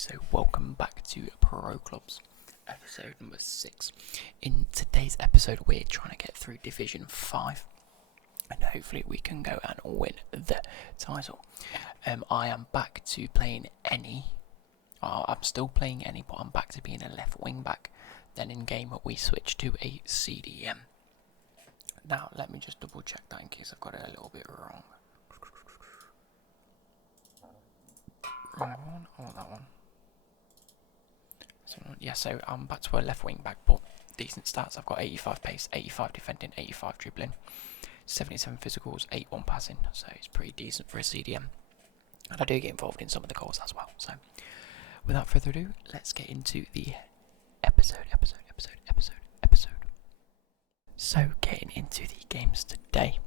so welcome back to Pro Clubs, episode number 6. In today's episode, we're trying to get through Division 5, and hopefully we can go and win the title. I am back to playing any. I'm still playing any, but I'm back to being a left wing back. Then in game, we switch to a CDM. Now, let me just double check that in case I've got it a little bit wrong. Right one, or that one? Yeah, so I'm back to a left wing back, but decent stats. I've got 85 pace, 85 defending, 85 dribbling, 77 physicals, 81 passing, so it's pretty decent for a CDM. And I do get involved in some of the goals as well. So, without further ado, let's get into the episode. So, getting into the games today,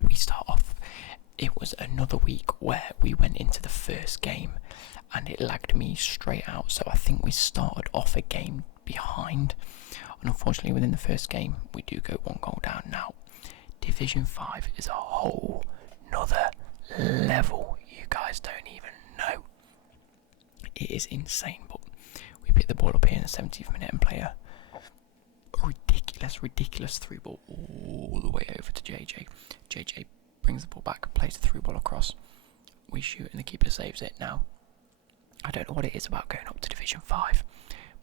we start off. It was another week where we went into the first game and it lagged me straight out, so I think we started off a game behind, and unfortunately within the first game we do go one goal down. Now, Division 5 is a whole nother level, you guys don't even know. It is insane, but we pick the ball up here in the 70th minute and play a ridiculous through ball all the way over to JJ. JJ brings the ball back, plays the through ball across. We shoot and the keeper saves it. Now, I don't know what it is about going up to Division 5,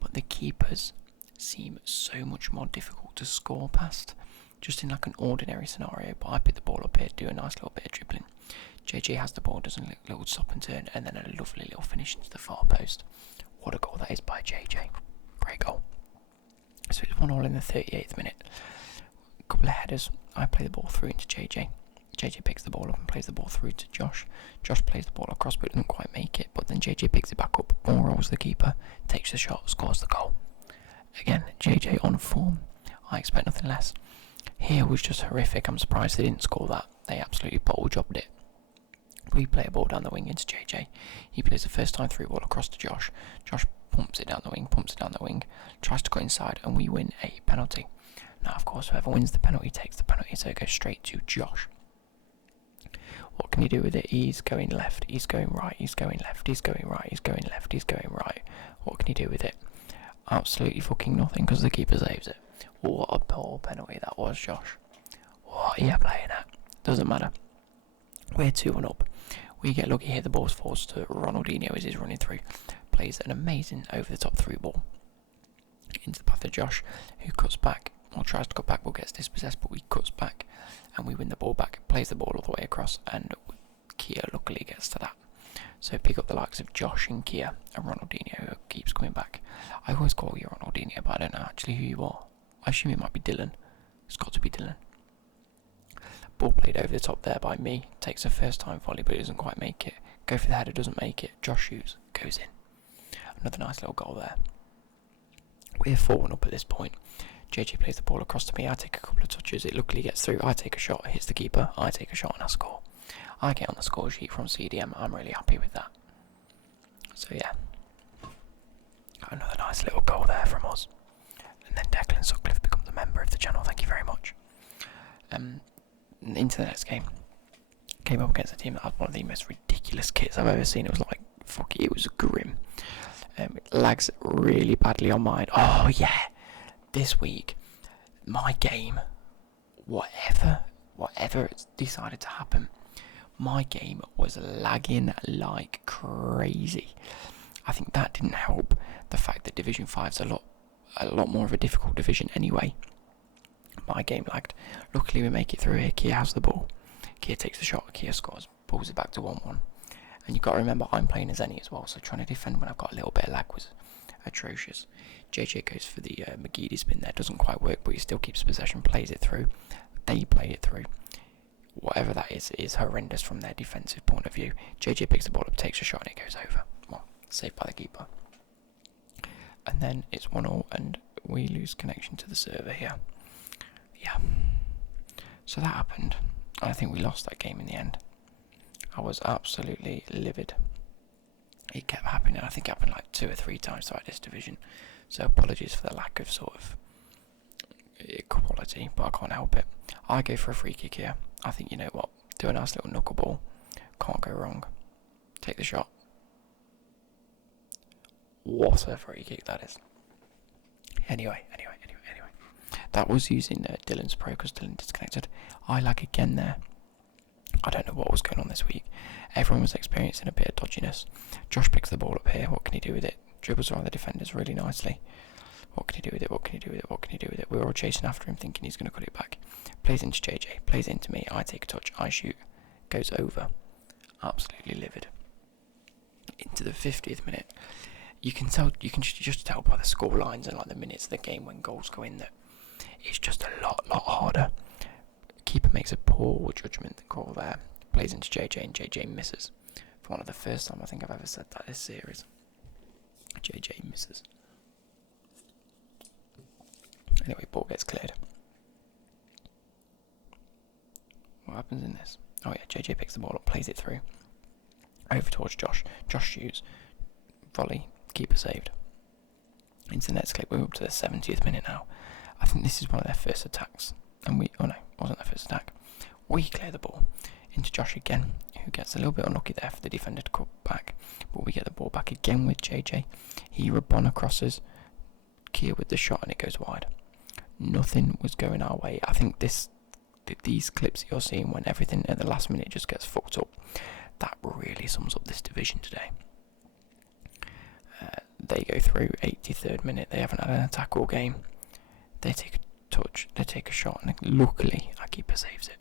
but the keepers seem so much more difficult to score past, just in like an ordinary scenario. But I pick the ball up here, do a nice little bit of dribbling. JJ has the ball, does a little stop and turn, and then a lovely little finish into the far post. What a goal that is by JJ. Great goal. So it's 1-1 in the 38th minute. A couple of headers. I play the ball through into JJ. JJ picks the ball up and plays the ball through to Josh. Josh plays the ball across but doesn't quite make it. But then JJ picks it back up, ball rolls the keeper, takes the shot, scores the goal. Again, JJ on form. I expect nothing less. Here was just horrific. I'm surprised they didn't score that. They absolutely bottle jobbed it. We play a ball down the wing into JJ. He plays the first time through ball across to Josh. Josh pumps it down the wing, tries to cut inside, and we win a penalty. Now, of course, whoever wins the penalty takes the penalty, so it goes straight to Josh. What can he do with it? He's going left, he's going right, he's going left, he's going right, he's going left, he's going right. What can he do with it? Absolutely fucking nothing, because the keeper saves it. What a poor penalty that was, Josh. What are you playing at? Doesn't matter. We're 2-1 up. We get lucky here, the ball's forced to Ronaldinho as he's running through. Plays an amazing over-the-top through ball into the path of Josh, who cuts back, or tries to cut back, but gets dispossessed, but we cuts back, and we win the ball back, plays the ball all the way across, and Kia luckily gets to that. So pick up the likes of Josh and Kia, and Ronaldinho, who keeps coming back. I always call you Ronaldinho, but I don't know actually who you are. I assume it might be Dylan. It's got to be Dylan. Ball played over the top there by me. Takes a first time volley, but it doesn't quite make it. Go for the header, doesn't make it. Josh shoots, goes in. Another nice little goal there. We're 4-1 up at this point. JJ plays the ball across to me. I take a couple of touches. It luckily gets through. I take a shot, hits the keeper. I take a shot and I score. I get on the score sheet from CDM. I'm really happy with that. So yeah, another nice little goal there from us. And then Declan Sutcliffe becomes a member of the channel. Thank you very much. Into the next game. Came up against a team that had one of the most ridiculous kits I've ever seen. It was like, fuck it, it was grim. It lags really badly on mine. Oh yeah, this week, my game, whatever decided to happen, my game was lagging like crazy. I think that didn't help the fact that Division 5 is a lot more of a difficult division anyway. My game lagged. Luckily we make it through here. Kia has the ball. Kia takes the shot. Kia scores. Pulls it back to 1-1. And you've got to remember I'm playing as any as well, so trying to defend when I've got a little bit of lag was atrocious. JJ goes for the McGeady spin there. Doesn't quite work, but he still keeps possession. Plays it through. They play it through. Whatever that is horrendous from their defensive point of view. JJ picks the ball up, takes a shot, and it goes over. Well, saved by the keeper. And then it's 1-1, and we lose connection to the server here. Yeah, so that happened. I think we lost that game in the end. I was absolutely livid. It kept happening. I think it happened like 2 or 3 times throughout this division. So apologies for the lack of sort of quality, but I can't help it. I go for a free kick here. I think, you know what, do a nice little knuckleball. Can't go wrong. Take the shot. What a free kick that is. Anyway. That was using Dylan's Pro because Dylan disconnected. I lag again there. I don't know what was going on this week. Everyone was experiencing a bit of dodginess. Josh picks the ball up here. What can he do with it? Dribbles around the defenders really nicely. What can he do with it? What can he do with it? What can he do with it? We were all chasing after him thinking he's going to cut it back. Plays into JJ. Plays into me. I take a touch. I shoot. Goes over. Absolutely livid. Into the 50th minute. You can just tell by the score lines and like the minutes of the game when goals go in that it's just a lot harder. Keeper makes a poor judgment call there. Plays into JJ and JJ misses. For one of the first time I think I've ever said that this series. JJ misses. Anyway, ball gets cleared. What happens in this? Oh yeah, JJ picks the ball up, plays it through. Over towards Josh. Josh shoots. Volley. Keeper saved. Into the next clip. We're up to the 70th minute now. I think this is one of their first attacks. And oh no, it wasn't their first attack. We clear the ball into Josh again, who gets a little bit unlucky there for the defender to cut back. But we get the ball back again with JJ. He Rabona crosses. Kia with the shot and it goes wide. Nothing was going our way. I think these clips you're seeing when everything at the last minute just gets fucked up, that really sums up this division today. They go through 83rd minute. They haven't had an attack all game. They take a touch. They take a shot, and luckily our keeper saves it.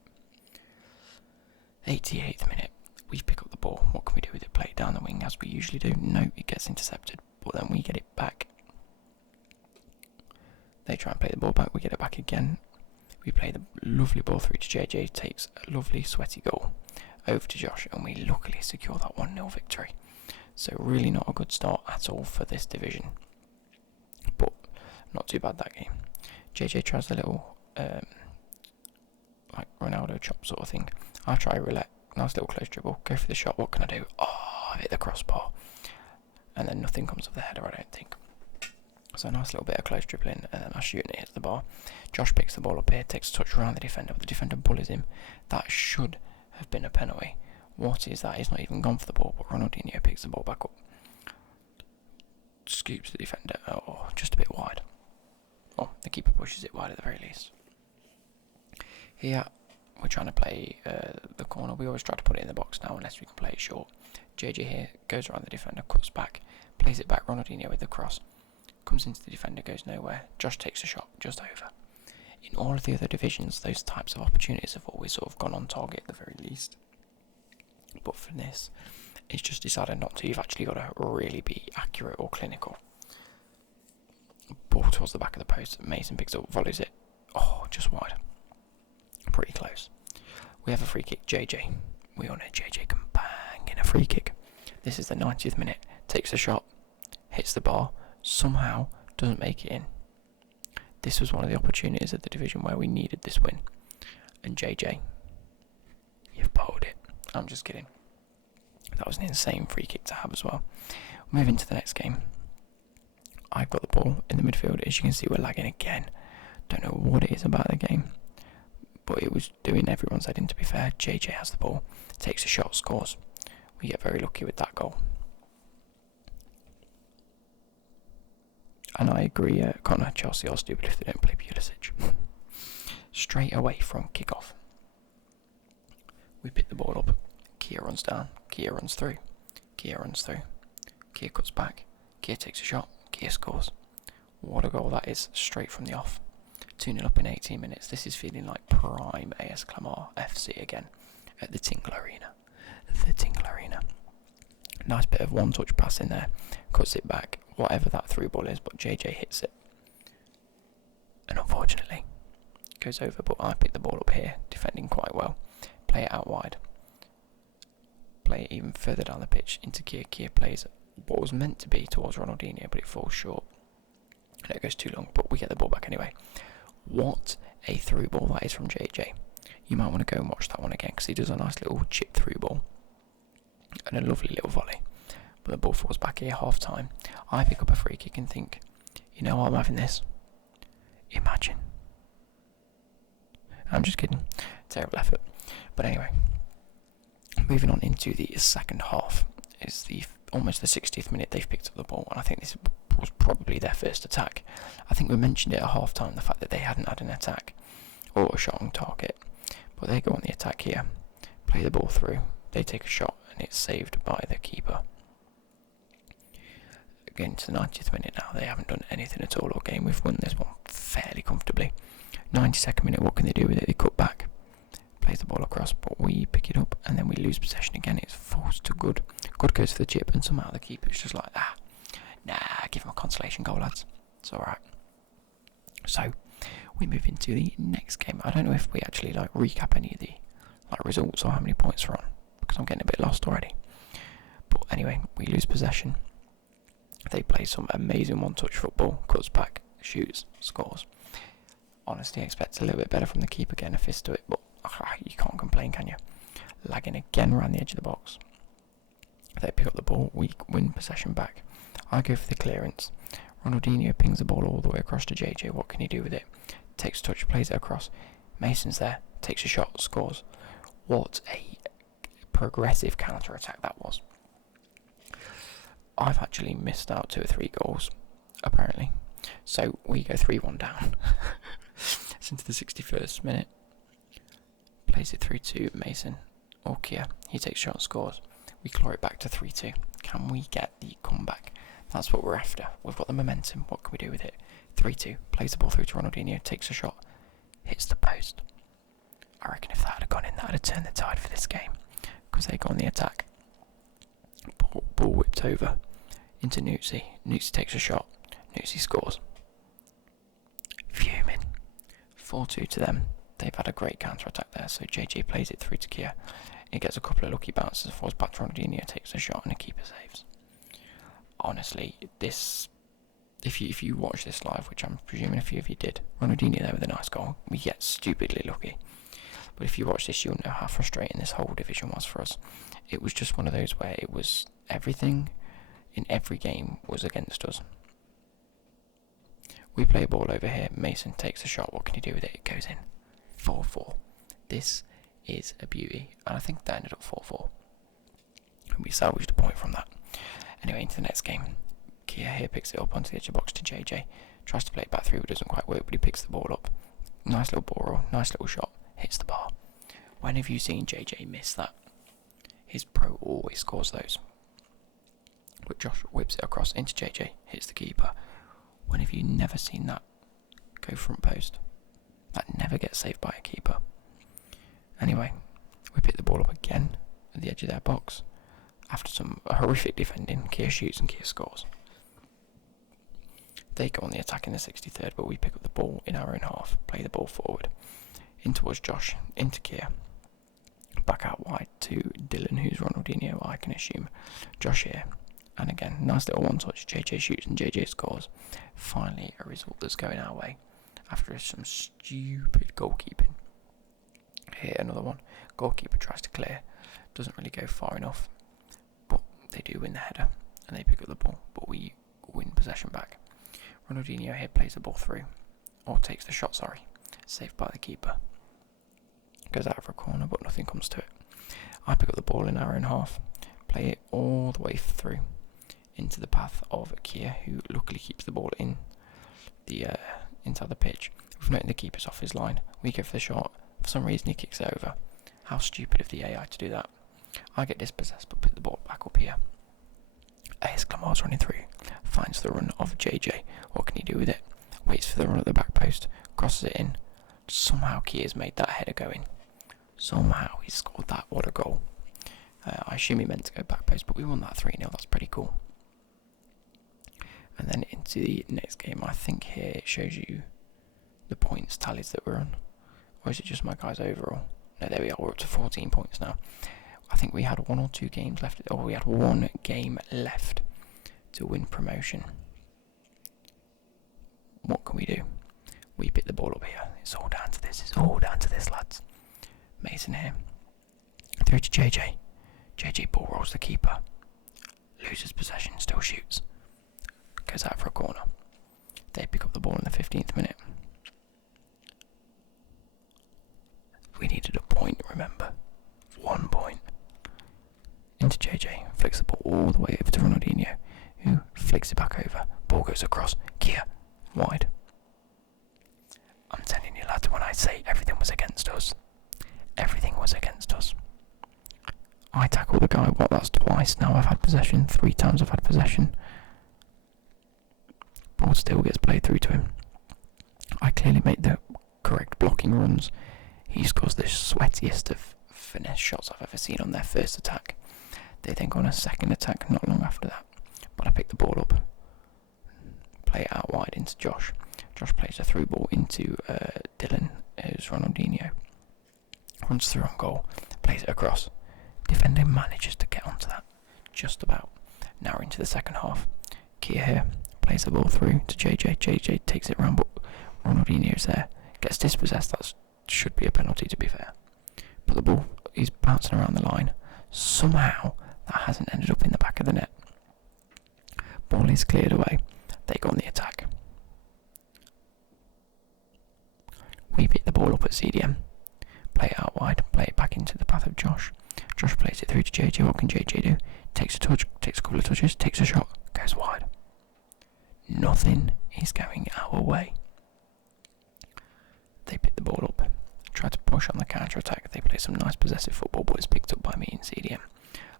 88th minute. We pick up the ball. What can we do with it? Play it down the wing as we usually do. No, it gets intercepted, but then we get it back. They try and play the ball back. We get it back again. We play the lovely ball through to JJ. Takes a lovely sweaty goal over to Josh, and we luckily secure that 1-0 victory. So really not a good start at all for this division. But not too bad that game. JJ tries a little like Ronaldo chop sort of thing. I try a roulette. Nice little close dribble. Go for the shot. What can I do? Oh, I hit the crossbar. And then nothing comes of the header, I don't think. So a nice little bit of close dribbling, and then I shoot and it hits the bar. Josh picks the ball up here, takes a touch around the defender, but the defender bullies him. That should have been a penalty. What is that? He's not even gone for the ball, but Ronaldinho picks the ball back up. Scoops the defender, just a bit wide. Well, the keeper pushes it wide at the very least. Here, we're trying to play the corner. We always try to put it in the box now unless we can play it short. JJ here goes around the defender, cuts back, plays it back. Ronaldinho with the cross. Comes into the defender, goes nowhere. Josh takes a shot, just over. In all of the other divisions, those types of opportunities have always sort of gone on target at the very least. But for this, it's just decided not to. You've actually got to really be accurate or clinical. Ball towards the back of the post. Mason picks up, volleys it. Oh, just wide. Pretty close. We have a free kick. JJ. We all know JJ can bang in a free kick. This is the 90th minute. Takes a shot. Hits the bar. Somehow doesn't make it in. This was one of the opportunities of the division where we needed this win. And JJ, you've bowled it. I'm just kidding. That was an insane free kick to have as well. Moving to the next game. I've got the ball in the midfield. As you can see, we're lagging again. Don't know what it is about the game, but it was doing everyone's head in, to be fair. JJ has the ball, takes a shot, scores. We get very lucky with that goal. And I agree, Connor, Chelsea are stupid if they don't play Pulisic. Straight away from kick-off. We pick the ball up. Kia runs down. Kia runs through. Kia runs through. Kia cuts back. Kia takes a shot. Kia scores. What a goal that is, straight from the off. 2-0 up in 18 minutes. This is feeling like prime AS Clamart FC again at the Tingle Arena. The Tingle Arena. Nice bit of one-touch pass in there. Cuts it back. Whatever that through ball is, but JJ hits it. And unfortunately, goes over, but I pick the ball up here, defending quite well. Play it out wide. Play it even further down the pitch into Kia. Kia plays what was meant to be towards Ronaldinho, but it falls short. And it goes too long, but we get the ball back anyway. What a through ball that is from JJ. You might want to go and watch that one again, because he does a nice little chip through ball. And a lovely little volley. But the ball falls back here, half time. I pick up a free kick and think, you know what, I'm having this. Imagine. I'm just kidding. Terrible effort. But anyway, moving on into the second half is the almost the 60th minute they've picked up the ball, and I think this was probably their first attack. I think we mentioned it at half time, the fact that they hadn't had an attack or a shot on target, but they go on the attack here, play the ball through, they take a shot and it's saved by the keeper. Again to the 90th minute now, they haven't done anything at all all game. We've won this one fairly comfortably. 92nd minute, what can they do with it? They cut back, plays the ball across, but we pick it up and then we lose possession again. It's forced to Good. Good goes for the chip and somehow the keeper's just like, nah, give him a consolation goal, lads. It's alright. So we move into the next game. I don't know if we actually recap any of the results or how many points we're on, because I'm getting a bit lost already. But anyway, we lose possession. They play some amazing one-touch football, cuts back, shoots, scores. Honestly, I expect a little bit better from the keeper getting a fist to it, but you can't complain, can you? Lagging again around the edge of the box. They pick up the ball, we win possession back. I go for the clearance. Ronaldinho pings the ball all the way across to JJ. What can he do with it? Takes a touch, plays it across. Mason's there, takes a shot, scores. What a progressive counter-attack that was. I've actually missed out 2 or 3 goals, apparently. So we go 3-1 down. It's into the 61st minute. Plays it through to Mason or Kia. He takes a shot and scores. We claw it back to 3-2. Can we get the comeback? That's what we're after. We've got the momentum. What can we do with it? 3-2. Plays the ball through to Ronaldinho. Takes a shot. Hits the post. I reckon if that had gone in, that would have turned the tide for this game. Because they go on the attack. Ball whipped over into Nuzzi. Nuzzi takes a shot. Nuzzi scores. Fuming. 4-2 to them. They've had a great counter-attack there, so JJ plays it through to Kia. It gets a couple of lucky bounces, falls back to Ronaldinho, takes a shot and a keeper saves. Honestly, this, if you watch this live, which I'm presuming a few of you did, Ronaldinho there with a nice goal. We get stupidly lucky. But if you watch this, you'll know how frustrating this whole division was for us. It was just one of those where it was everything in every game was against us. We play a ball over here. Mason takes a shot. What can he do with it? It goes in. 4-4. This is a beauty. And I think that ended up 4-4. And we salvaged a point from that. Anyway, into the next game. Kia here picks it up onto the edge of the box to JJ. Tries to play it back through, but doesn't quite work, but he picks the ball up. Nice little ball roll. Nice little shot. Hits the bar. When have you seen JJ miss that? His pro always scores those. But Josh whips it across into JJ. Hits the keeper. When have you never seen that go front post? That never gets saved by a keeper. Anyway, we pick the ball up again at the edge of their box. After some horrific defending, Kia shoots and Kia scores. They go on the attack in the 63rd, but we pick up the ball in our own half, play the ball forward. In towards Josh, into Kia. Back out wide to Dylan, who's Ronaldinho, I can assume. Josh here. And again, nice little one touch. JJ shoots and JJ scores. Finally, a result that's going our way after some stupid goalkeeping. Here, another one. Goalkeeper tries to clear. Doesn't really go far enough. But they do win the header. And they pick up the ball. But we win possession back. Ronaldinho here plays the ball through. Or takes the shot, sorry. Saved by the keeper. Goes out for a corner, but nothing comes to it. I pick up the ball in our own half. Play it all the way through. Into the path of Kia, who luckily keeps the ball in the inside the pitch. We've noted the keeper's off his line. We go for the shot. For some reason he kicks it over. How stupid of the AI to do that. I get dispossessed but pick the ball back up here. AS Clamar's running through. Finds the run of JJ. What can he do with it? Waits for the run at the back post. Crosses it in. Somehow Kia's made that header go in. Somehow he scored that. What a goal. I assume he meant to go back post, but we won that 3-0. That's pretty cool. And then into the next game, I think here it shows you the points tallies that we're on. Or is it just my guys overall? No, there we are. We're up to 14 points now. I think we had 1 or 2 games left. Or we had 1 game left to win promotion. What can we do? We pick the ball up here. It's all down to this. It's all down to this, lads. Mason here. Through to JJ. JJ ball rolls the keeper. Loses possession. Still shoots. Goes out for a corner. They pick up the ball in the 15th minute. We needed a point, remember. 1 point. into JJ, flicks the ball all the way over to Ronaldinho, who flicks it back over. Ball goes across. Kia, wide. I'm telling you, lads, when I say everything was against us, everything was against us. I tackled the guy, that's twice now I've had possession, 3 times I've had possession. Ball still gets played through to him. I clearly make the correct blocking runs. He scores the sweatiest of finesse shots I've ever seen on their first attack. They then go on a second attack not long after that. But I pick the ball up, play it out wide into Josh. Josh plays a through ball into Dylan, who's Ronaldinho. Runs through on goal, plays it across. Defender manages to get onto that, just about. Now we're into the second half. Kia here, plays the ball through to JJ. JJ takes it round, but Ronaldinho's there. Gets dispossessed, that should be a penalty to be fair. But the ball is bouncing around the line. Somehow, that hasn't ended up in the back of the net. Ball is cleared away. They go on the attack. We pick the ball up at CDM. Play it out wide, play it back into the path of Josh. Josh plays it through to JJ. What can JJ do? Takes a touch, takes a couple of touches, takes a shot, goes wide. Nothing is going our way. They pick the ball up, try to push on the counter attack. They play some nice possessive football, but it's picked up by me in CDM.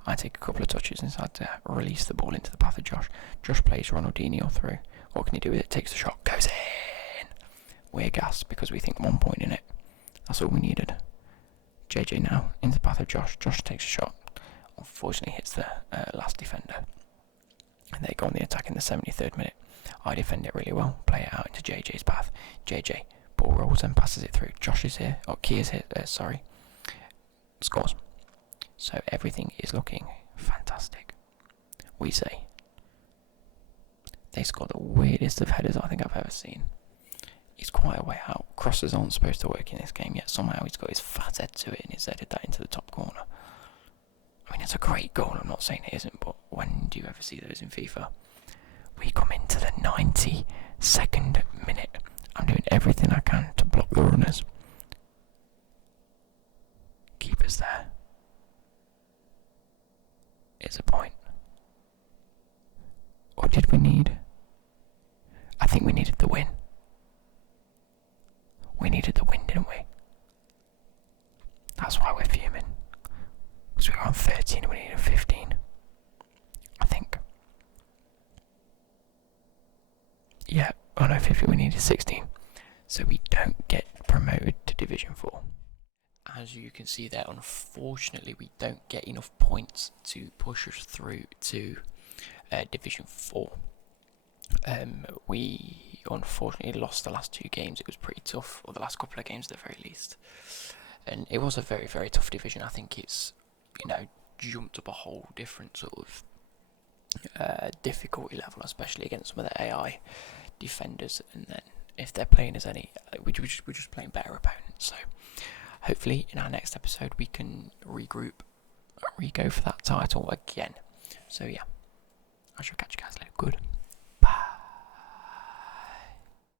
I take a couple of touches and decide to release the ball into the path of Josh. Josh plays Ronaldinho through. What can he do with it? Takes the shot, goes in. We're gassed because we think 1 point in it. That's all we needed. JJ now into the path of Josh. Josh takes a shot. Unfortunately hits the last defender. And they go on the attack in the 73rd minute. I defend it really well. Play it out into JJ's path. JJ, ball rolls and passes it through. Josh is here. Kia's here. Scores. So everything is looking fantastic. We say. They score the weirdest of headers I think I've ever seen. He's quite a way out. Crosses aren't supposed to work in this game yet. Somehow he's got his fat head to it and he's headed that into the top corner. I mean, it's a great goal. I'm not saying it isn't, but when do you ever see those in FIFA? We come into the 92nd minute. I'm doing everything I can to block the runners. Keeper's there. It's a point. What did we need? I think we needed the win. We needed the win, didn't we? That's why we're fuming. Because we were on 13 and we needed 15. I think. Yeah, oh no, 15, we needed 16. So we don't get promoted to Division 4. As you can see there, unfortunately we don't get enough points to push us through to Division 4. We unfortunately lost the last 2 games. It was pretty tough, or the last couple of games at the very least. And it was a very, very tough division. I think it's, jumped up a whole different sort of difficulty level, especially against some of the AI defenders. And then if they're playing as any, we're just playing better opponents. So hopefully in our next episode we can regroup, re-go for that title again. So yeah, I shall catch you guys later. Good.